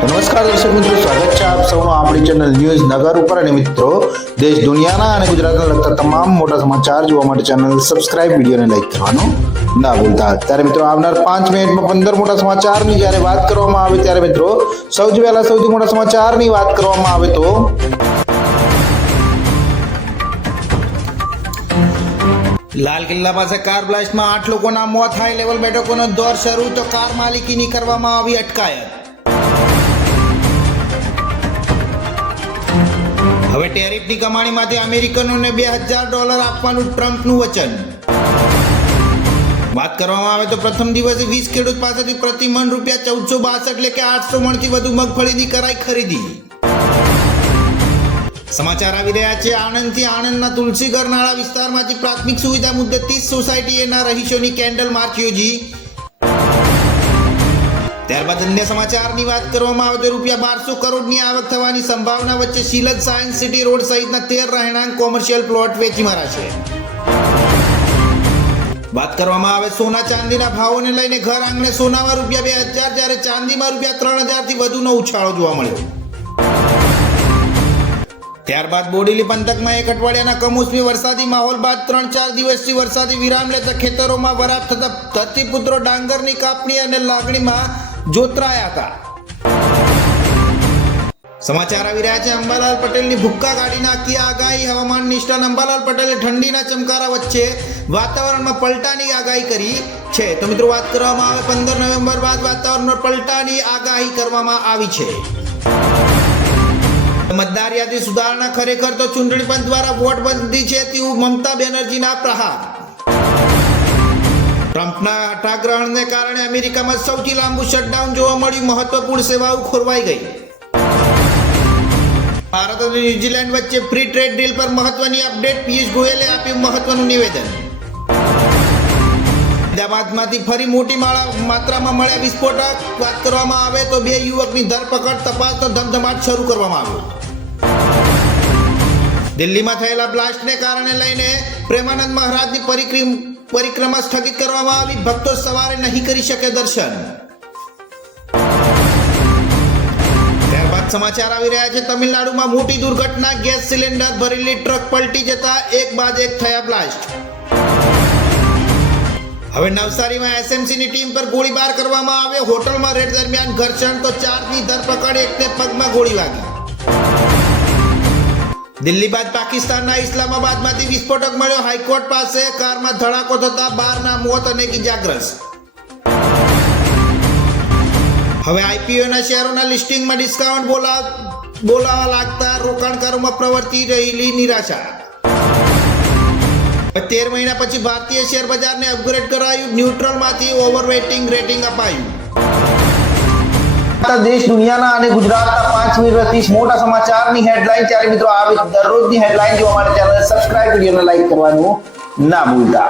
નમસ્કાર દર્શક મિત્રો, સ્વાગત છે આપ સૌનું આપણી ચેનલ ન્યૂઝ નગર ઉપર. અને મિત્રો, દેશ દુનિયાના અને ગુજરાતના લગતા તમામ મોટા સમાચાર જોવા માટે ચેનલ સબસ્ક્રાઇબ, વિડીયોને લાઈક કરવાનું ના ભૂલતા. ત્યારે મિત્રો, આવનાર 5 મિનિટમાં 15 મોટા સમાચારની જ્યારે વાત કરવામાં આવે ત્યારે મિત્રો સૌથી પહેલા સૌથી મોટા સમાચારની વાત કરવામાં આવે તો લાલ કિલ્લા પાસે કાર બ્લાસ્ટમાં 8 લોકોના મોત, હાઈ લેવલ બેઠકોનો દોર શરૂ તો કાર માલિકીની કરવામાં આવી અટકાયત. હવે ટેરિફની કમાણીમાંથી અમેરિકનોને $2000 આપવાનું ટ્રમ્પનું વચન. વાત કરવામાં આવે તો પ્રથમ દિવસે 20 ખેડૂત પાસેથી પ્રતિ મણ ₹1462 એટલે કે 800 મણથી વધુ મગફળીની કરાઈ ખરીદી. સમાચાર આવી રહ્યા છે આણંદથી. આણંદના તુલસી ગરનાળા વિસ્તારમાંથી પ્રાથમિક સુવિધા મુદ્દે 30 સોસાયટીના રહીશોની કેન્ડલ માર્ચ યોજી. ત્યારબાદ અન્ય સમાચારની વાત કરવામાં આવે તો ₹1200 કરોડની આવક થવાની સંભાવના વચ્ચે શિલદ સાયન્સ સિટી રોડ સહિતના 13 રહેણાંક કોમર્શિયલ પ્લોટ વેચી મારાશે. વાત કરવામાં આવે સોના ચાંદીના ભાવોને લઈને ઘર આંગણે સોનામાં ₹2000 જ્યારે ચાંદીમાં ₹3000 થી વધુનો ઉછાળો જોવા મળ્યો. ત્યારબાદ બોડેલી પંથકમાં એક અઠવાડિયાના કમોસમી વરસાદી માહોલ બાદ 3-4 દિવસથી વરસાદી વિરામ લેતા ખેતરોમાં વરાપ થતા ધરતીપુત્રો ડાંગરની કાપણી અને લાગણીમાં જોતરાયા હતા. સમાચાર આવી રહ્યા છે અંબાલાલ પટેલની ભુક્કા કાઢી નાખી આગાહી. હવામાન નિષ્ણાત અંબાલાલ પટેલે ઠંડીના ચમકારા વચ્ચે વાતાવરણમાં પલટાની આગાહી કરી છે. તો મિત્રો, વાત કરવામાં આવે 15 નવેમ્બર બાદ વાતાવરણમાં પલટાની આગાહી કરવામાં આવી છે. મતદાર યાદી સુધારણા ખરેખર તો ચૂંટણી પંચ દ્વારા વોટ બંધી છે તેવું મમતા બેનર્જીના પ્રહાર. ટ્રમ્પના હટાગ્રહણને કારણે અમેરિકામાં સૌથી લાંબુ શટડાઉન જોવા મળ્યું. મહત્વપૂર્ણ સેવાઓ ખોરવાઈ ગઈ. ભારત અને ન્યુઝીલેન્ડ વચ્ચે ફ્રી ટ્રેડ ડીલ પર મહત્વની અપડેટ. પિયુષ ગોયલે આપ્યું મહત્વનું નિવેદન. અમદાવાદમાંથી ફરી મોટી માત્રામાં મળ્યા વિસ્ફોટક. વાત કરવામાં આવે તો 2 યુવકની ધરપકડ. તપાસનો ધમધમાટ શરૂ કરવામાં આવ્યો. દિલ્હીમાં થયેલા બ્લાસ્ટને કારણે લઈને પ્રેમાનંદ મહારાજની પરિક્રમા સ્થગિત કરવામાં આવી. ભક્તો સવારે નહીં કરી શકે દર્શન. ત્યારબાદ સમાચાર આવી રહ્યા છે તમિલનાડુમાં મોટી દુર્ઘટના. ગેસ સિલિન્ડર ભરેલી ટ્રક પલટી જતા એક બાદ એક થયા બ્લાસ્ટ. હવે નવસારીમાં એસએમસીની ટીમ પર ગોળીબાર કરવામાં આવ્યો. હોટલમાં રેડ દરમિયાન ઘર્ષણ તો 4ની ધરપકડ, એકને પગમાં ગોળી વાગી. દિલ્હી બાદ પાકિસ્તાનના ઇસ્લામાબાદમાંથી વિસ્ફોટક મળ્યો. હાઈકોર્ટ પાસે કારમાં ધડાકો થતા 12ના મોત અને ઇજાગ્રસ્ત. હવે આઈપીઓના શેરોના લિસ્ટિંગમાં ડિસ્કાઉન્ટ બોલાવા લાગતા રોકાણકારોમાં પ્રવર્તી રહેલી નિરાશા. 13 મહિના પછી ભારતીય શેર બજારને અપગ્રેડ કરાયું. ન્યુટ્રલમાંથી ઓવરવેટિંગ રેટિંગ અપાયું. દેશ દુનિયાના અને ગુજરાતના 5 મિનિટથી મોટા સમાચારની હેડલાઇન. ત્યારે મિત્રો, આવી દરરોજની હેડલાઇન જોવા માટે ચેનલ સબસ્ક્રાઇબ, વિડીયોને લાઈક કરવાનું ના ભૂલતા.